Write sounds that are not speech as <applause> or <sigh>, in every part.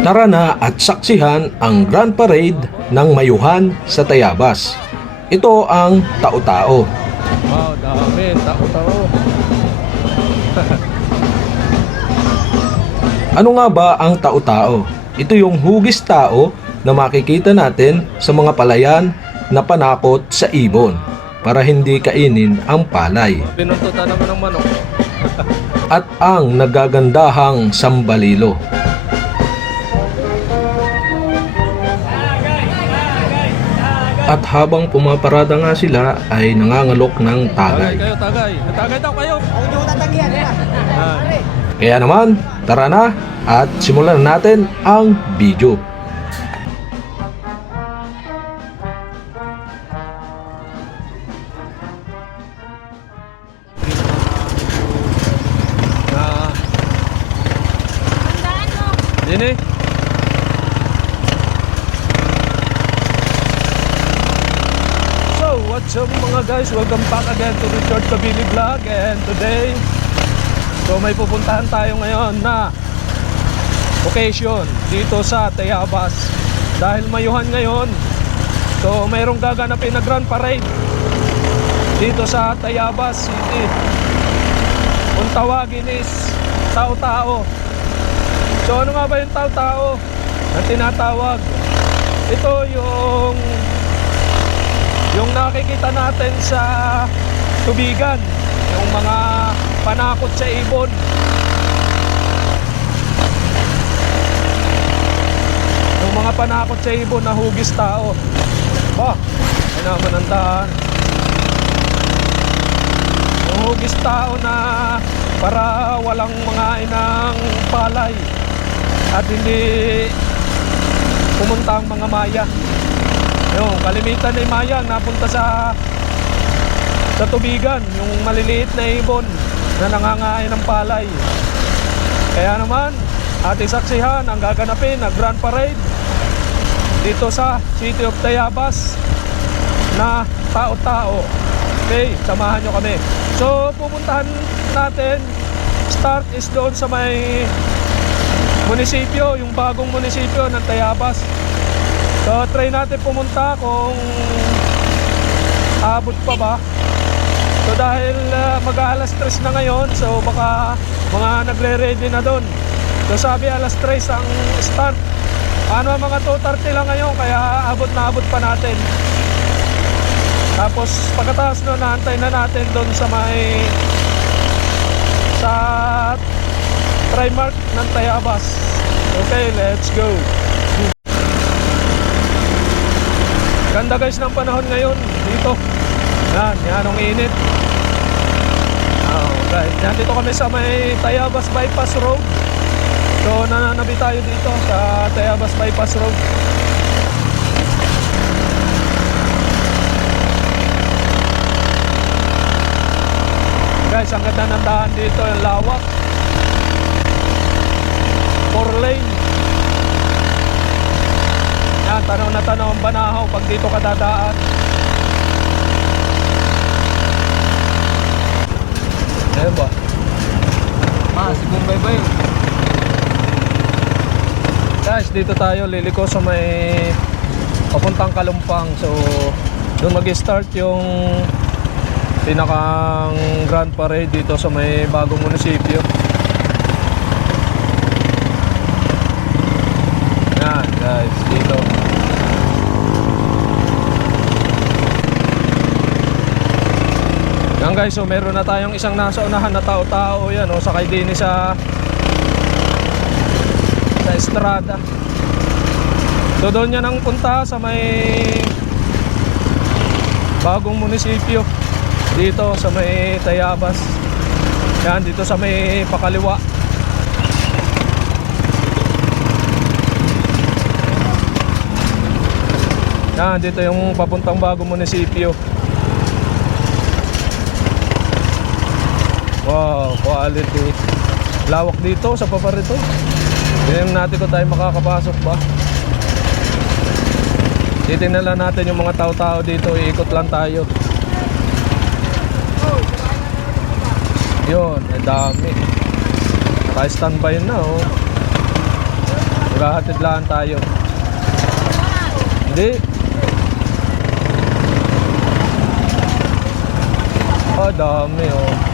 Tara na at saksihan ang Grand Parade ng Mayuhan sa Tayabas. Ito ang Tao-Tao. Wow, dami. Tao-tao. <laughs> Ano nga ba ang Tao-Tao? Ito yung hugis tao na makikita natin sa mga palayan na panakot sa ibon para hindi kainin ang palay. Pinuntutan naman ng manok. at ang nagagandahang sambalilo. At habang pumaparada nga sila ay nangangalok ng Tagay tagay. kayo, tagay. Tagay daw kayo. Yan. Kaya naman, tara na at simulan na natin ang video. May pupuntahan tayo ngayon na occasion dito sa Tayabas. Dahil mayuhan ngayon So mayroong gaganapin na Grand Parade dito sa Tayabas City. Kung tawagin is tao-tao. So ano nga ba yung tao-tao na tinatawag? Ito yung yung nakikita natin sa tubigan, yung mga panakot sa ibon. Yung mga panakot sa ibon na hugis tao. Ba, ay naman ang daan. Yung hugis tao na para walang mga inang palay at hindi pumunta ang mga maya. Yung kalimitan ni Maya napunta sa sa tubigan, yung maliliit na ibon na nangangain ng palay. Kaya naman, ating saksihan ang gaganapin na Grand Parade dito sa City of Tayabas na tao-tao. Okay, samahan nyo kami. So, pupuntahan natin, start is doon sa may munisipyo, yung bagong munisipyo ng Tayabas. So try natin pumunta kung abot pa ba. So dahil uh, mag-alas 3 na ngayon, so baka mga nagre-ready na doon. So sabi alas 3 ang start. Ano mga 2.30 lang ngayon, kaya abot na abot pa natin. Tapos pagkatapos nun, naantay na natin doon sa may sa Trimark ng Tayabas. Okay, let's go. Ganda guys ng panahon ngayon dito. Yan, yan ang init. Alright, yan dito kami sa may Tayabas Bypass Road. So nananabi tayo dito sa Tayabas Bypass Road. Guys, ang ganda ng daan dito, yung lawak. Four lane. Yan, tanaw na tanaw ang banahaw pag dito ka dadaan. Ayun ba? Ah, si Bombay ba yun? Guys, dito tayo liliko sa may papuntang Kalumpang. So, doon mag-start yung pinakang Grand Parade dito sa may bagong munisipyo. Yan, guys, dito. Yan guys, so meron na tayong isang nasa unahan na tao-tao yan, oh, sakay din sa sa estrada. So doon yan ang punta sa may bagong munisipyo dito sa may Tayabas. Yan dito sa may Pakaliwa. Yan dito yung papuntang bagong munisipyo. Wow, quality. Lawak dito sa paparito. Tingnan natin kung tayo makakapasok ba. Titingnan lang natin yung mga tao-tao dito. Iikot lang tayo. Yun, ang dami. Naka-standby na oh. Maghahatid lang tayo. Hindi. Ah, dami oh.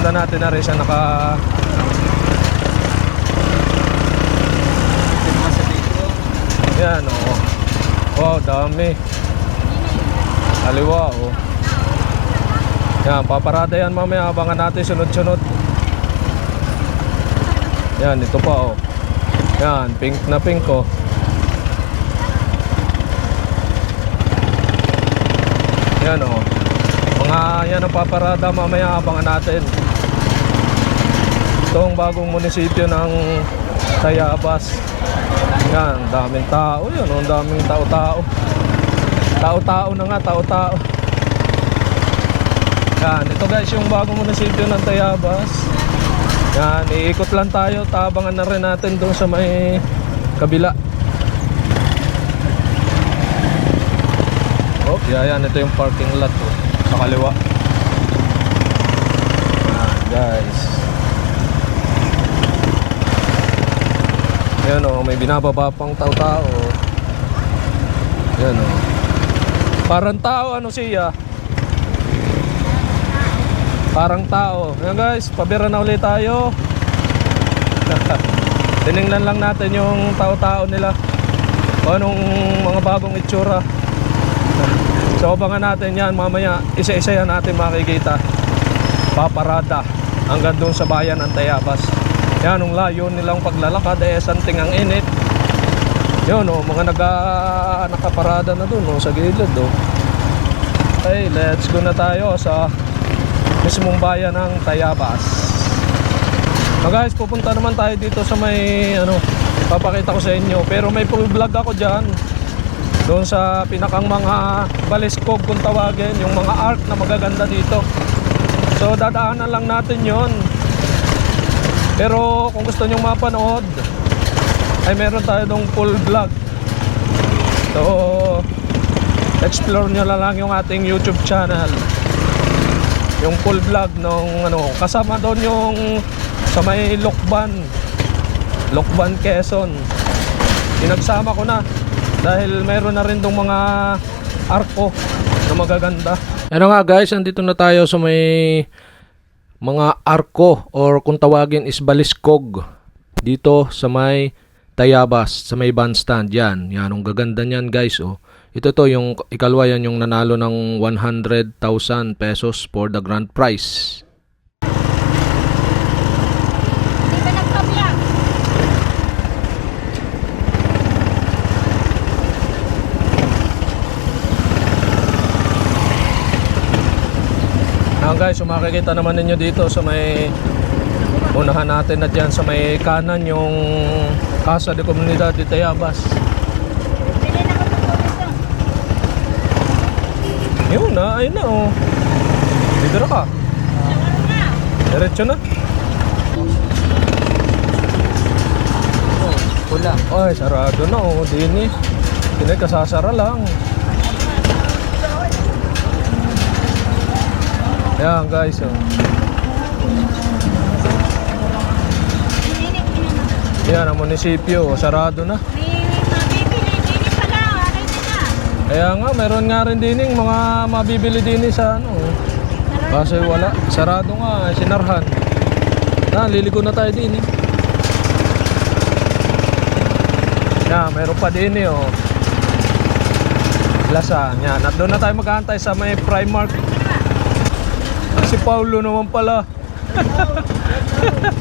Sundan natin na rin siya naka... Yan oh. Wow, dami. Kaliwa oh. Yan, paparada yan mamaya abangan natin sunod-sunod. Yan, ito pa oh. Yan, pink na pink oh. Yan oh. Mga yan ang paparada mamaya abangan natin. Itong bagong munisipyo ng Tayabas. Yan, daming tao yun, ang daming tao-tao. Tao-tao na nga, tao-tao. Yan, ito guys yung bagong munisipyo ng Tayabas. Yan, iikot lang tayo, tabangan na rin natin doon sa may kabila. Oh, yeah, yan, ito yung parking lot oh, sa kaliwa. Yan, guys. Yan oh, may binababa pang tao-tao. Yan oh. Parang tao ano siya? Parang tao. Yan guys, pabira na ulit tayo. <laughs> Tiningnan lang natin yung tao-tao nila. O anong mga bagong itsura. So abangan natin yan mamaya. Isa-isa yan natin makikita. Paparada hanggang doon sa bayan ng Tayabas. Yan, ang layo nilang paglalakad eh, santing ang init. Yun, oh, mga naga, nakaparada na doon, oh, sa gilid, oh. Okay, let's go na tayo sa mismong bayan ng Tayabas. So guys, pupunta naman tayo dito sa may, ano, papakita ko sa inyo. Pero may vlog ako dyan. Doon sa pinakang mga baliskog kung tawagin, yung mga art na magaganda dito. So dadaanan lang natin yon. Pero kung gusto nyo mapanood, ay meron tayo dong full vlog. So, explore nyo na lang yung ating YouTube channel. Yung full vlog nung ano, kasama doon yung sa may Lokban. Lokban, Quezon. Pinagsama ko na dahil meron na rin dong mga arko na magaganda. Ano nga guys, andito na tayo sa may mga arko or kung tawagin is baliskog dito sa may Tayabas, sa may bandstand yan. Yan, ang gaganda niyan guys oh. Ito to yung ikalwa yan yung nanalo ng 100,000 pesos for the grand prize. Now guys, kung makikita naman ninyo dito sa may unahan natin na dyan sa may kanan yung Casa de Comunidad de Tayabas. Yun na, ayun na oh. Dito na ka. Diretso na. Oh, pula. Ay, sarado na oh. Dini. Pinay kasasara lang. Ayan guys oh. Ayan ang munisipyo. oh. Sarado na. Kaya nga, meron nga rin dining mga mabibili din sa ano. oh. Kasi wala. Sarado nga. eh, Sinarhan. Na, liligo na tayo din eh. Yan, meron pa din eh oh. Lasan. Yan. At doon na tayo mag-aantay sa may Primark. Si Paulo naman pala. <laughs>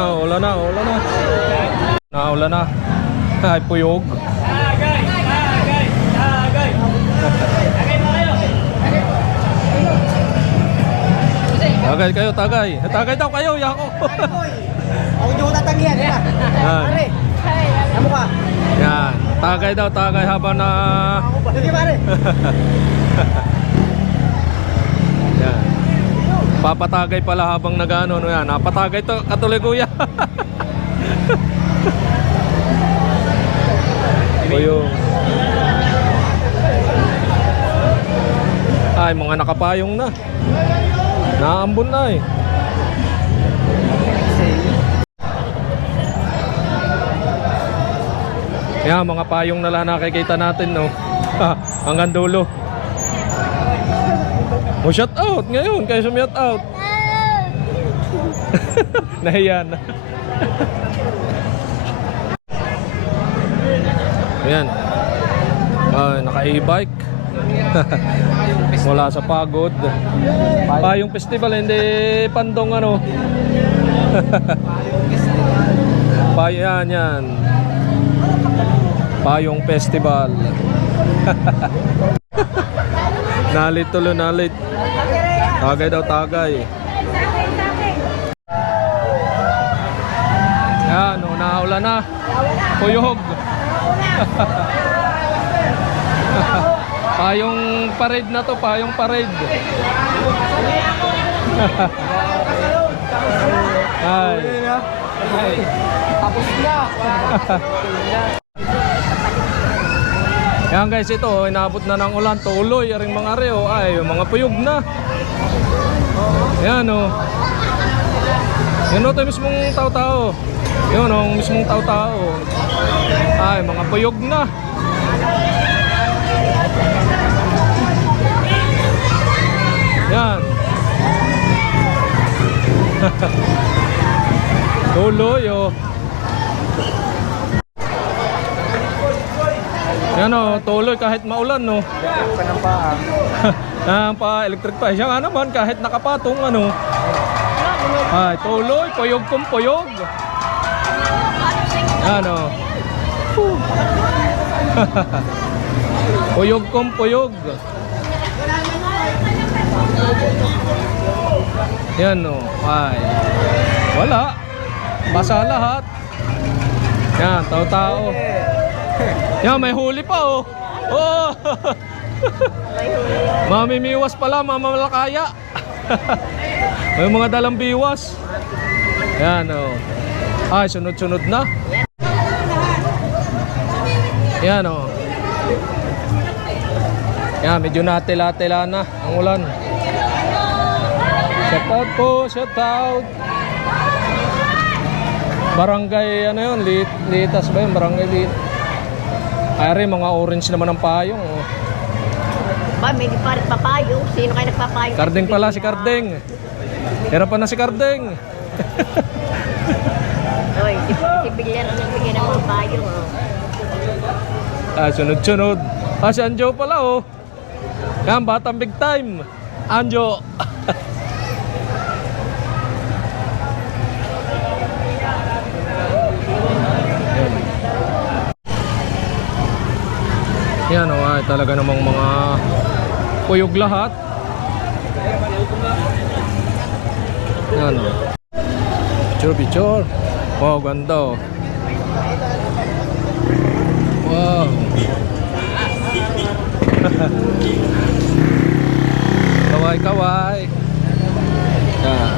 Ay, ulan na, ulan na, na. Naulan na. <laughs> Ay, puyog. Tagay kayo, tagay. Tagay daw kayo, yako. Ako hindi ko tatanggihan. <laughs> Pare, amo ka. Yan. Tagay daw, tagay habang na... Sige pare. <laughs> Yan. Papatagay pala habang nagano no yan. Napatagay to katuloy kuya. <laughs> Kuyo. Ay, mga nakapayong na. Naambon na eh. Yan, mga payong na lang nakikita natin, no? <laughs> Hanggang dulo. Oh, shout out ngayon, kayo shout out. <laughs> Nahiya na. <laughs> Ayan. Ay, naka e-bike. <laughs> Wala sa pagod. Payong festival, hindi pandong ano. Payan yan. Payong festival. Nalit tulo, nalit. Tagay daw, tagay. Yan, naulan na. Puyog. <laughs> payong parade na to, payong parade. Ay. <laughs> Ay. Tapos na. <laughs> Yan guys, ito, oh, inabot na ng ulan, tuloy, aring mga reo, ay, mga puyog na. Yan. Oh. Yan o, ito yung mismong tao-tao. Yun o, ang mismong tao-tao. Ay, mga puyog na. Yan. <laughs> tuloy. Oh. O, tuloy kahit maulan no. Pa ng paa. <laughs> Ah, pa electric pa. Siya nga naman kahit nakapatong ano. Ay, tuloy, puyog kong puyog. Ano? <laughs> puyog kong puyog. Yan o. Ay. Wala. Basa lahat. Yan, tao-tao. Yan, may huli pa oh. Oh. <laughs> Mamimiwas pala, mamamalakaya. <laughs> may mga dalang biwas. Yan oh. Ay, sunod-sunod na. Yan oh. Yan, medyo natila-tila na ang ulan. Shout out po, shout out. Barangay ano yun, lit, litas ba yun? Barangay lit. Ay, mga orange naman ang payong. Oh. Ba, may parit papayo. Sino kayo nagpapayo? Kardeng pala si Kardeng. Hirapan na si Kardeng. <laughs> Oy, si, si Villar ang nagbigay ng mga payo. Oh. Ah, sunod-sunod. Ah, si Anjo pala oh. Yan, batang big time. Anjo. <laughs> Yan oh, ay talaga namang mga puyog lahat. Yan. Picture, picture. Wow, ganda oh. Wow. <laughs> kaway, kaway. Yan.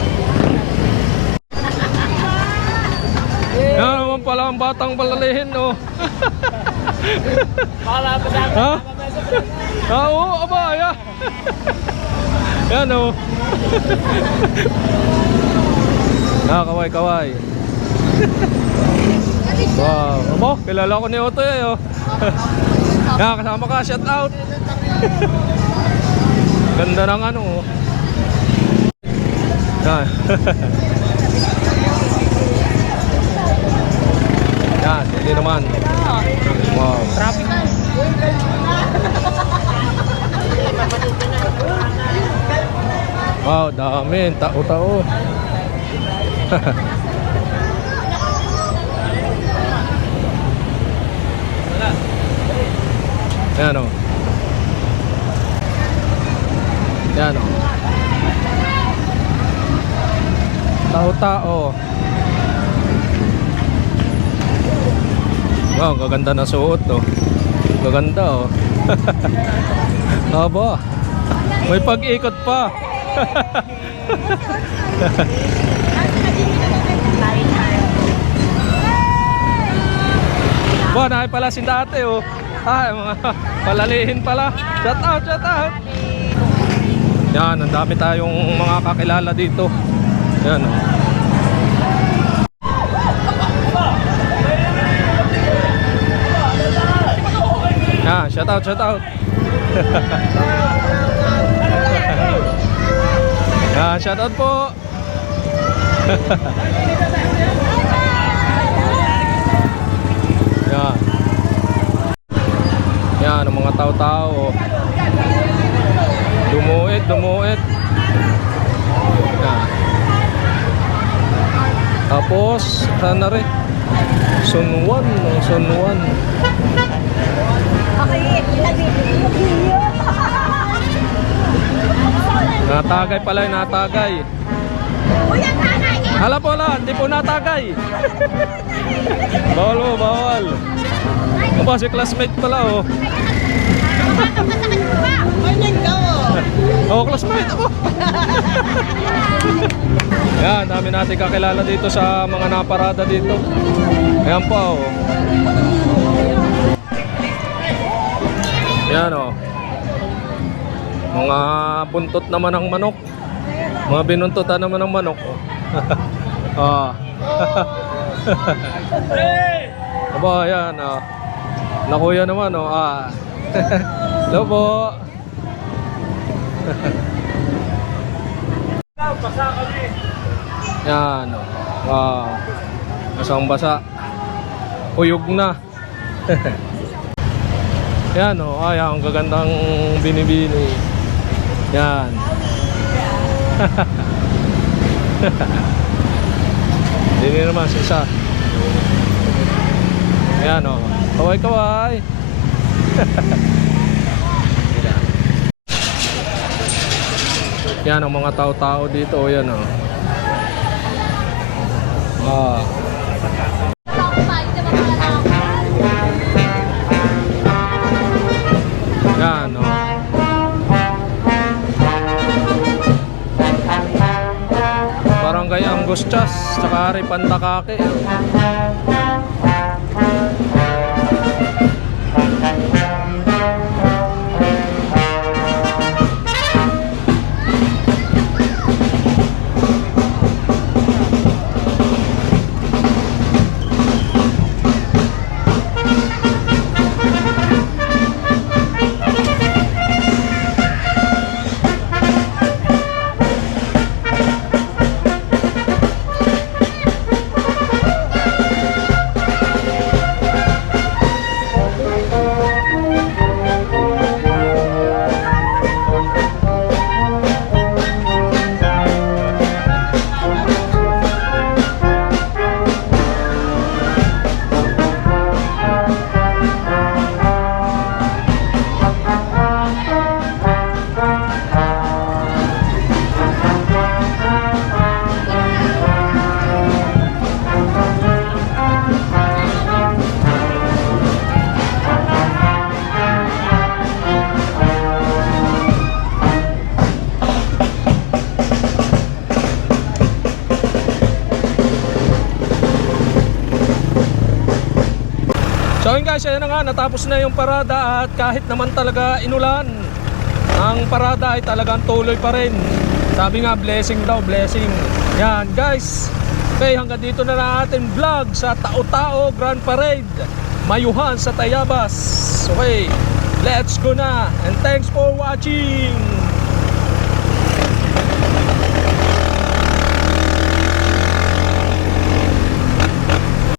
Yan naman pala ang batang palalihin, <laughs> no? ha? Ah, oo, aba, ya. Yan, oh. ah, kaway, kaway. Wow. Abo, kilala ko ni Otoy, eh, oh. Yan, kasama ka, shout out. Ganda ng ano, oh. Yan, hindi naman. Wow. Traffic. Wow, dami. Tao-tao. <laughs> Yan o. Yan o. Tao-tao. Wow, gaganda na suot oh. Gaganda oh. <laughs> Aba. May pag-ikot pa. <laughs> Ba, nahay pala si dati oh. Ay, mga <laughs> palalihin pala. Shout out, shout out. Yan, ang dami tayong mga kakilala dito. Yan oh. Yan, shout out, shout out. <laughs> Yan, shout out po. <laughs> Yan. Yan, ang mga tao-tao. Dumuit, dumuit. Yan. Tapos, sana rin. Sunwan, sunwan. Okay, ilagay yung. Natagay pala yung natagay. Kuya, nanay, eh. Hala po la, hindi po natagay. bawal mo, bawal. Aba, si classmate pala oh. Oo, classmate ako. <laughs> Yan, dami natin kakilala dito sa mga naparada dito. Ayan po oh. Yan oh. Mga buntot naman ng manok. Mga binuntutan naman ng manok. oh. <laughs> ah. <laughs> Aba, yan ah. Nakuya naman oh. Ah. <laughs> Hello po. yan oh. Wow. Basang basa. Puyog na. yan oh. Ay, ang gagandang binibini. Yan. <laughs> Hindi naman si isa. Ayan o. Kaway kaway. <laughs> Yan ang mga tao-tao dito. O yan o. Ah. Barangay Angustias, tsaka Hari Pandakake. So na nga, natapos na yung parada at kahit naman talaga inulan, ang parada ay talagang tuloy pa rin. Sabi nga, blessing daw, blessing. Yan guys, okay, hanggang dito na lang ating vlog sa Tao-Tao Grand Parade. Mayuhan sa Tayabas. Okay, let's go na. And thanks for watching.